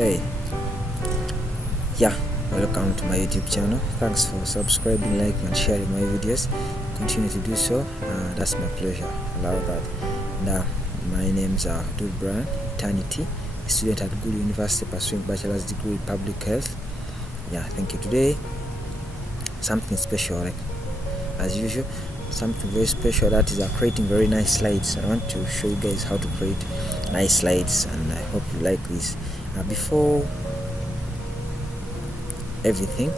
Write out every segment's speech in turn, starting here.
Hey, yeah, welcome to my YouTube channel. Thanks for subscribing, liking, and sharing my videos. Continue to do so. That's my pleasure. Allow that. Now, my name's Abdul Brian Eternity, a student at Good University pursuing bachelor's degree in public health. Yeah, thank you. Today, something special, like as usual, something very special, that is creating very nice slides. I want to show you guys how to create nice slides, and I hope you like this. Before everything,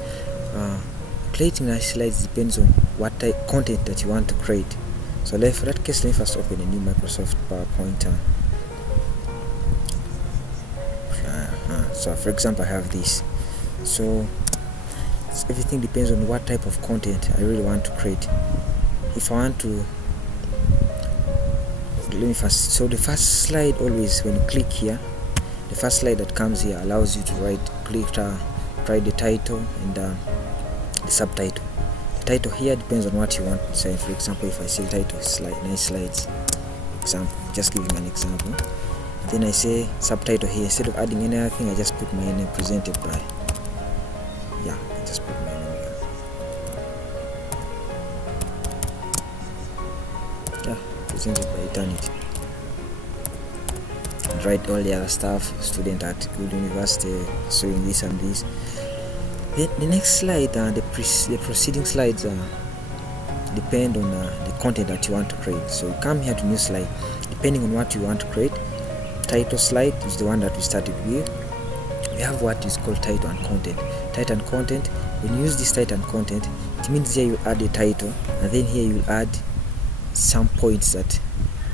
creating nice slides depends on what type content that you want to create. So for that case, let me first open a new Microsoft PowerPoint. So for example, I have this. So everything depends on what type of content I really want to create. If I want to, let me first, so the first slide, always when you click here, the first slide that comes here allows you to write the title and the subtitle. The title here depends on what you want to say. For example, if I say title nice slides, example, just giving an example, then I say subtitle here, instead of adding any other thing, I just put my name, presented by, yeah, I just put my name here. Yeah, presented by Eternity. And write all the other stuff, student at Good University, showing this and this. The next slide, the preceding slides depend on the content that you want to create. So you come here to new slide, depending on what you want to create. Title slide is the one that we started with. We have what is called title and content. Title and content, when you use this title and content, it means here you add a title, and then here you add some points that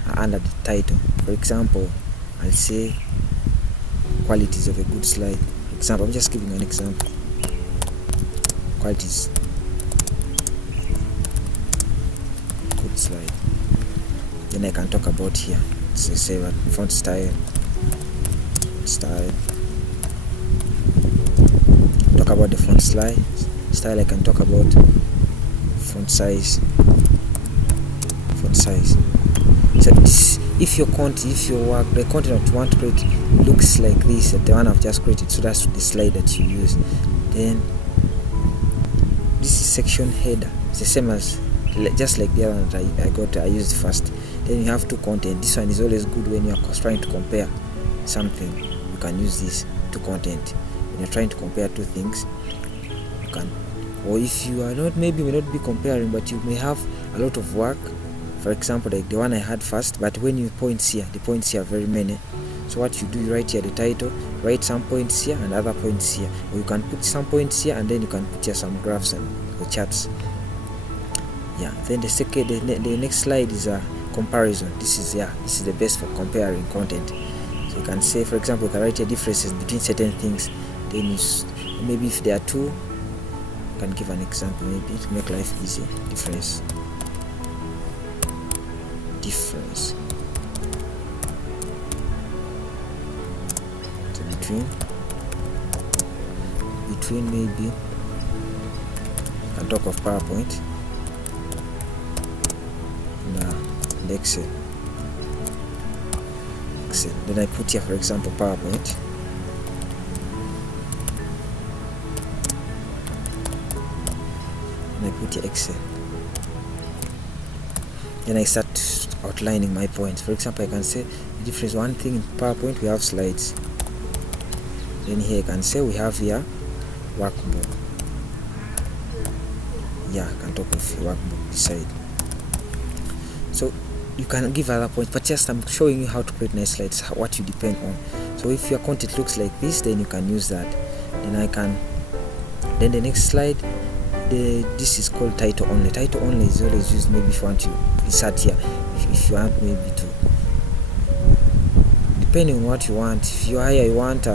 are under the title. For example, I'll say qualities of a good slide. For example, I'm just giving an example. Qualities good slide. Then I can talk about here. So say what font style. Talk about the font style. I can talk about font size. So if your work, the content that you want to create looks like this, the one I've just created, so that's the slide that you use. Then this is section header. It's the same as just like the other one I used first. Then you have two content. This one is always good when you are trying to compare something. You can use this to content when you're trying to compare two things. You can, or if you are not, maybe may not be comparing, but you may have a lot of work. For example, like the one I had first, but when you points here, the points here are very many. So what you do, you write here the title, write some points here and other points here. Or you can put some points here, and then you can put here some graphs and charts. Yeah. Then the next slide is a comparison. This is the best for comparing content. So you can say, for example, you can write here differences between certain things. Then maybe if there are two, you can give an example, maybe to make life easy. Difference so between maybe you can talk of PowerPoint and Excel. Then I put here, for example, PowerPoint. And I put here Excel. Then I start outlining my points. For example, I can say the difference. One thing in PowerPoint, we have slides. Then here I can say we have here workbook. Yeah, I can talk of workbook beside. So you can give other points, but just I'm showing you how to create nice slides, what you depend on. So if your content looks like this, then you can use that. Then the next slide, this is called title only. Title only is always used maybe if you want to insert here, if you want maybe to, depending on what you want. If you are here, you want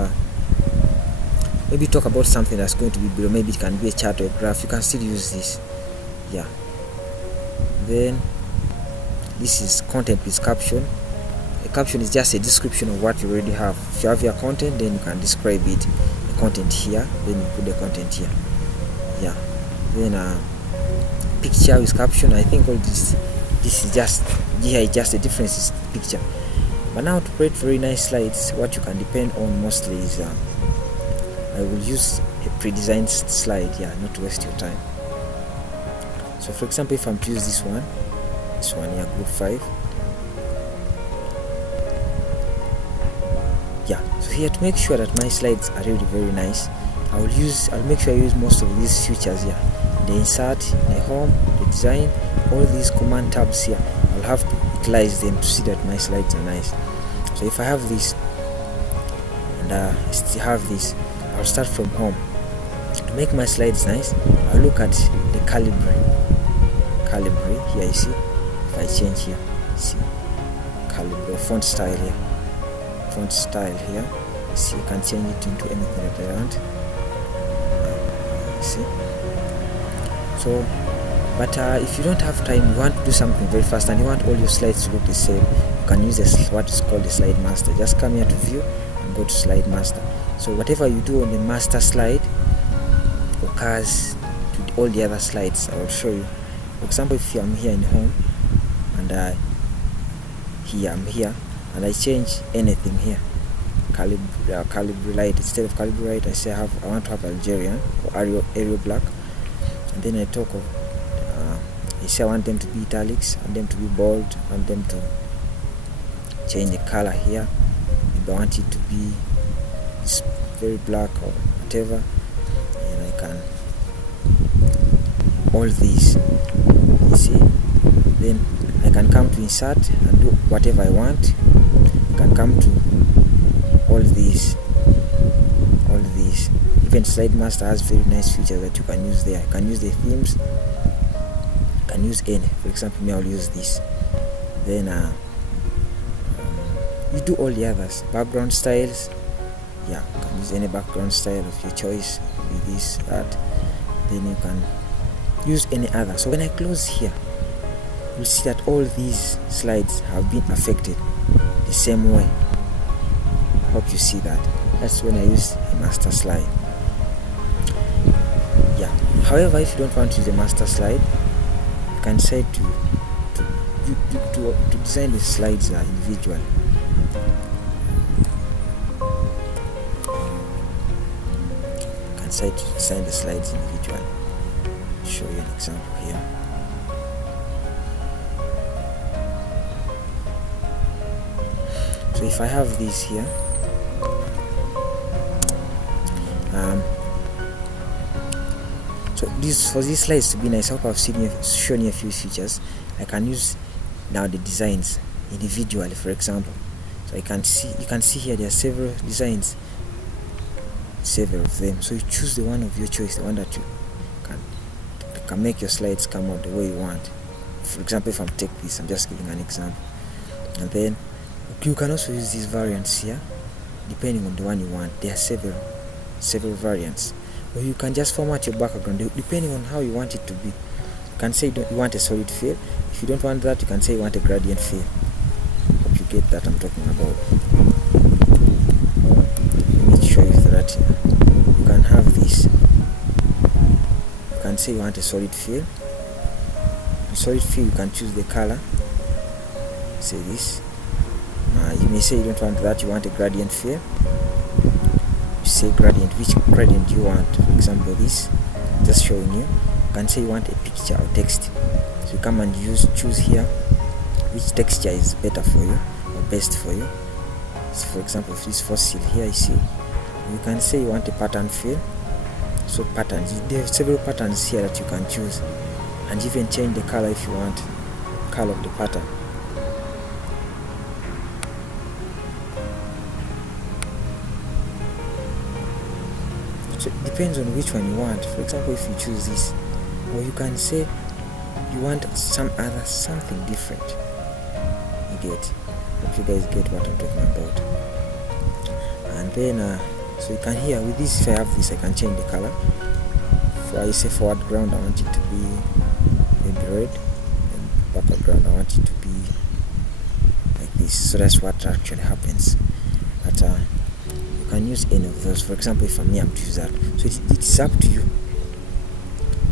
maybe talk about something that's going to be below, maybe it can be a chart or a graph, you can still use this. Yeah. Then this is content with caption. A caption is just a description of what you already have. If you have your content, then you can describe it, the content here, then you put the content here. Yeah. Then picture with caption. I think all this is just the difference is picture. But now to create very nice slides, what you can depend on mostly is I will use a pre-designed slide, not to waste your time. So for example, if I'm to use this one here, group 5, so here, to make sure that my slides are really very nice, I'll make sure I use most of these features here: the insert, the home, the design, all these command tabs here. I'll have to utilize them to see that my slides are nice. So if I have this and I still have this, I'll start from home. To make my slides nice, I'll look at the Calibri here. You see, if I change here, see Calibri font style here, see, you can change it into anything that I want. See, so but if you don't have time, you want to do something very fast and you want all your slides to look the same, you can use what is called the slide master. Just come here to view and go to slide master. So whatever you do on the master slide occurs to all the other slides. I will show you. For example, if I'm here in home and I'm here and I change anything here, Calibri light, instead of Calibri light, I say I want to have Algerian or Arial black, and then I talk of I say I want them to be italics, I want them to be bold, I want them to change the color here. Maybe I want it to be very black or whatever, and I can all these, you see. Then I can come to insert and do whatever I want. I can come to all these. Even Slide Master has very nice features that you can use there. You can use the themes, you can use any. For example, me, I'll use this. Then you do all the others. Background styles, you can use any background style of your choice. Be this, that. Then you can use any other. So when I close here, you'll see that all these slides have been affected the same way. Hope you see that. That's when I use a master slide. However, if you don't want to use a master slide, you can say to design the slides individually. You can say to design the slides individually. I'll show you an example here. So if I have these here, for these slides to be nice, I hope I've shown you a few features. I can use now the designs individually, for example. So you can see here there are several designs, several of them. So you choose the one of your choice, the one that you can make your slides come out the way you want. For example, if I'm take this, I'm just giving an example. And then you can also use these variants here, depending on the one you want. There are several variants. Or you can just format your background depending on how you want it to be. You can say you want a solid fill. If you don't want that, you can say you want a gradient fill. Hope you get that I'm talking about. Let me show you that here. You can have this. You can say you want a solid fill. A solid fill, you can choose the color. Say this. You may say you don't want that, you want a gradient fill. You say gradient, which gradient do you want? For example, this, just showing you. You can say you want a picture or text. So you come and choose here which texture is better for you or best for you. So for example, if this fossil here, you see, you can say you want a pattern fill. So patterns, there are several patterns here that you can choose, and even change the color if you want, color of the pattern. So it depends on which one you want. For example, if you choose this, or you can say you want something different. You get? Hope you guys get what I'm talking about. And then so you can hear with this, if I have this, I can change the color. For I say forward ground, I want it to be maybe red, and background, I want it to be like this. So that's what actually happens. But you can use any of those. For example, if I'm here, I'm to use that. So it's up to you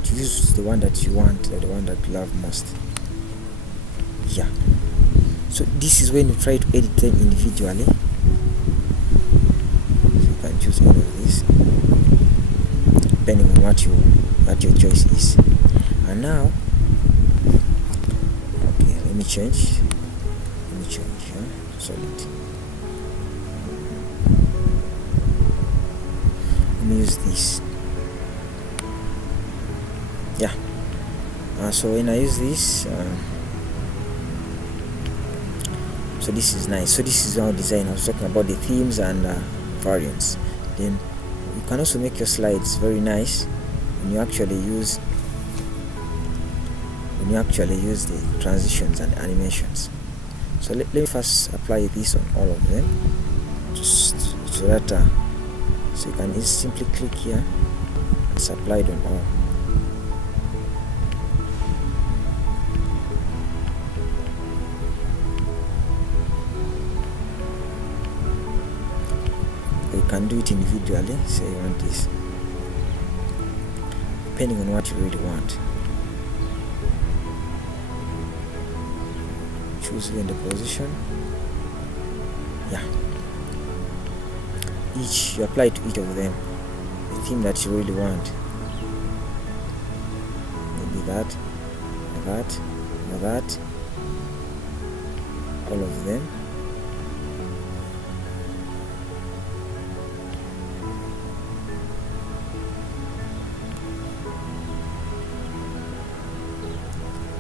to use the one that you want, or the one that you love most. So this is when you try to edit them individually. So you can choose any of these. this, depending on what your choice is. And now, okay, let me change solid. Let me use this. Yeah. So when I use this, so this is nice. So this is our design. I was talking about the themes and variants. Then you can also make your slides very nice when you actually use the transitions and animations. So let me first apply this on all of them, just so that so you can just simply click here. It's applied on all. You can do it individually. Say you want this, depending on what you really want. Choose in the position. Yeah. You apply to each of them the theme that you really want. Maybe that, all of them.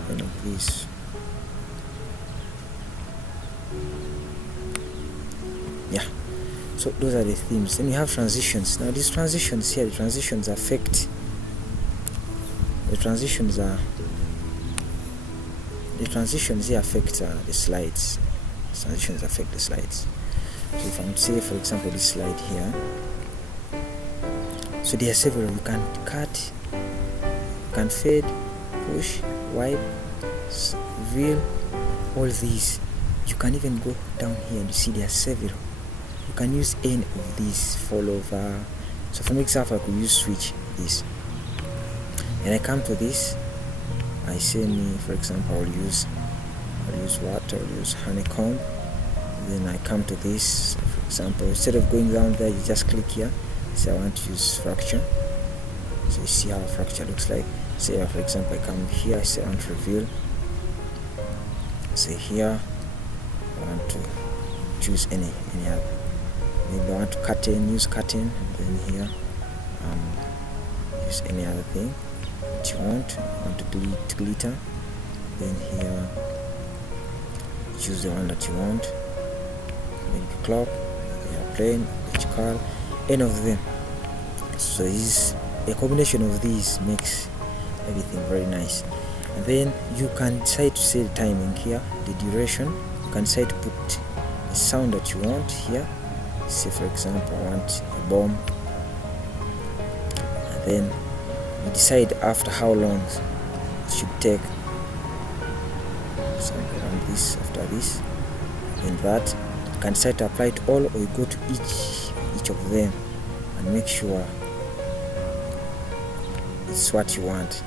And of this. Yeah, so those are the themes. Then you have transitions. Now these transitions here, the transitions affect the slides. Transitions affect the slides. So if I'm say, for example, this slide here, so there are several. You can cut, you can fade, push, wipe, reveal, all these. You can even go down here and you see there are several. You can use any of these, follow over. So for example, I could use switch this, and I come to this. I say for example, I'll use honeycomb. Then I come to this. For example, instead of going down there, you just click here. Say I want to use fracture. So you see how a fracture looks like. Say for example, I come here. I say I want to reveal. Say here, I want to choose any other. Maybe I want to use curtain, and then here use any other thing that you want. I want to delete glitter, then here choose the one that you want. Maybe clock, airplane, car, any of them. So this a combination of these makes everything very nice. And then you can decide to say the timing here, the duration. You can decide to put the sound that you want here. Say for example, I want a bomb, and then you decide after how long it should take. So I want this after this, and that you can decide to apply it all, or you go to each of them and make sure it's what you want.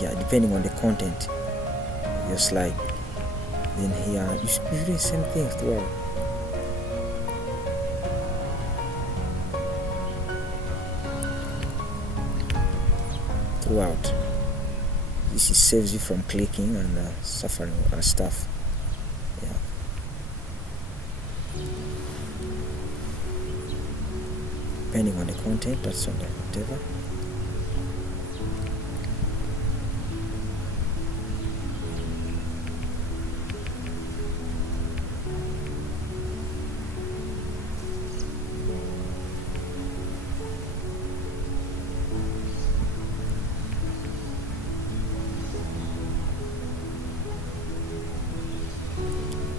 Yeah, depending on the content of your slide. Then here you should be doing the same thing throughout. This saves you from clicking and suffering and stuff. Yeah. Depending on the content, that's on the whatever.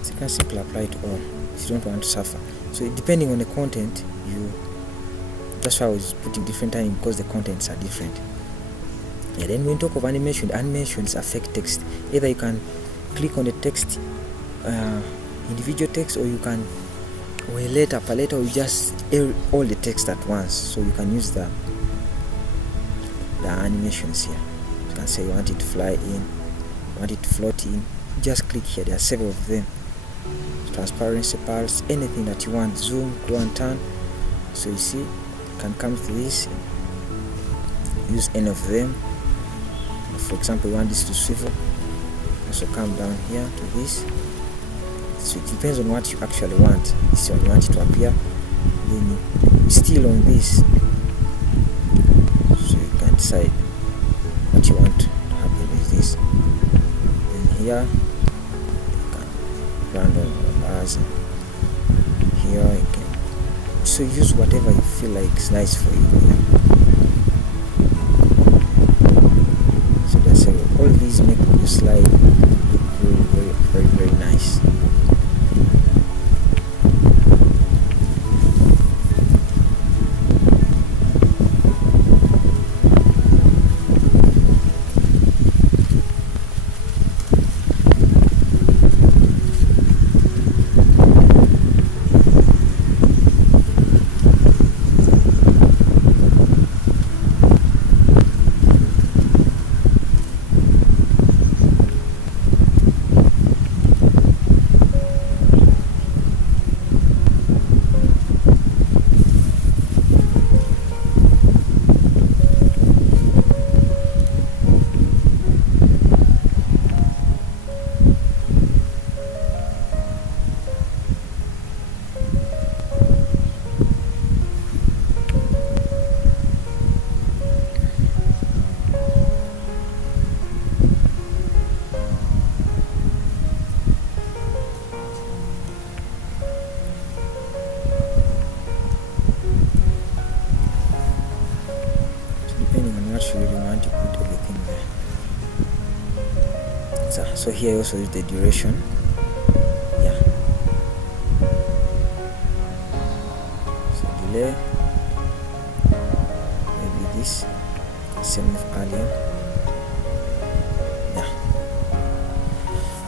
You can simply apply it all if you don't want to suffer. So depending on the content, that's why I was putting different time, because the contents are different. And then when we talk of animations affect text. Either you can click on the text, individual text, or you can, or a letter per letter, or you just air all the text at once. So you can use the animations here. You can say you want it to fly in, you want it to float in. Just click here. There are several of them. Transparency, pulse, anything that you want. Zoom, grow and turn. So you see, you can come to this, use any of them. For example, you want this to swivel, also come down here to this. So it depends on what you actually want. This one you want it to appear, then you still on this, so you can decide what you want to happen with this. Then here you can random bars, here you can, so use whatever you feel like is nice for you here. So that's it. All these make your slide look very nice. So here I also use the duration. Yeah. So delay. Maybe this. Same with earlier. Yeah.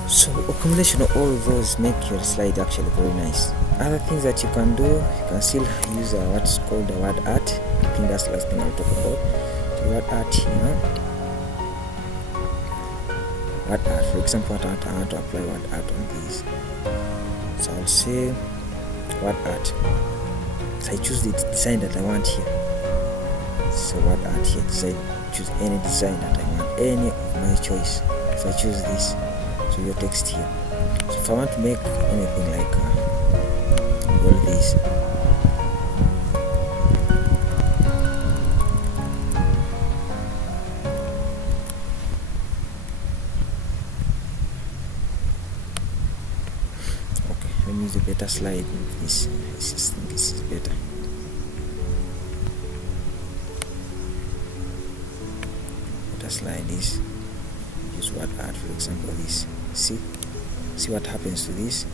So a combination of all of those make your slide actually very nice. Other things that you can do, you can still use what's called the word art. I think that's the last thing I'll talk about. So word art here. Word art, for example, I want to apply word art on these. So I'll say word art. So I choose the design that I want here. So word art here. So choose any design that I want, any of my choice. So I choose this. So your text here. So if I want to make anything like all these. Let me use a better slide. This is better. Better slide this. Use word art, for example, this. See what happens to this.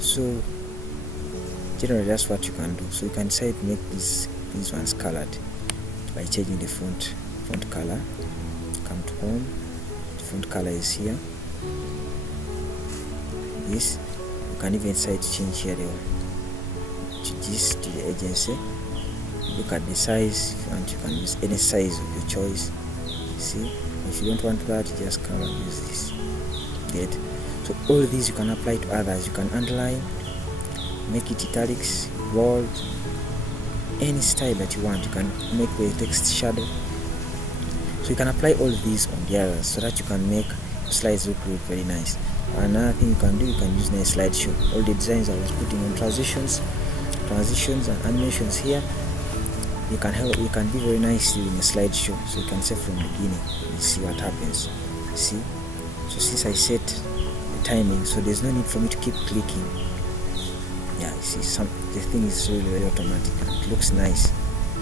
So generally that's what you can do. So you can decide to make these ones colored by changing the font color. Come to home. The font color is here. This you can even decide to change here to the agency. Look at the size. If you want, you can use any size of your choice. See, if you don't want that, you just come and use this. Get? So all of these you can apply to others. You can underline, make it italics, bold, any style that you want. You can make the text shadow. So you can apply all of these on the others so that you can make slides look very nice. Another thing you can do, you can use a slideshow. All the designs I was putting on transitions and animations here, you can be very nicely in a slideshow. So you can say from the beginning, you see what happens. See, so since I set the timing, so there's no need for me to keep clicking. Yeah, you see, the thing is really very automatic and it looks nice.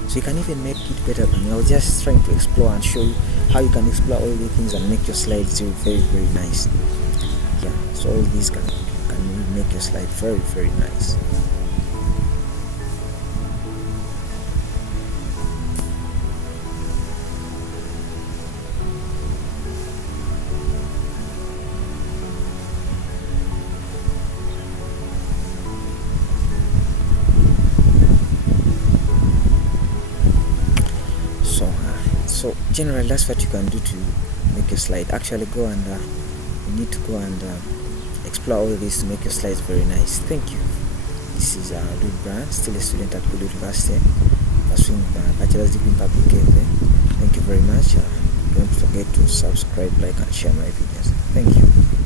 So you can even make it better than me. I was just trying to explore and show you how you can explore all the things and make your slides very nice. Yeah, so all these can make your slide very nice. So generally that's what you can do to make your slide. Actually go and you need to go and explore all this to make your slides very nice. Thank you. This is Louis Brand, still a student at Kulu University, pursuing my bachelor's degree in public health. Thank you very much. Don't forget to subscribe, like, and share my videos. Thank you.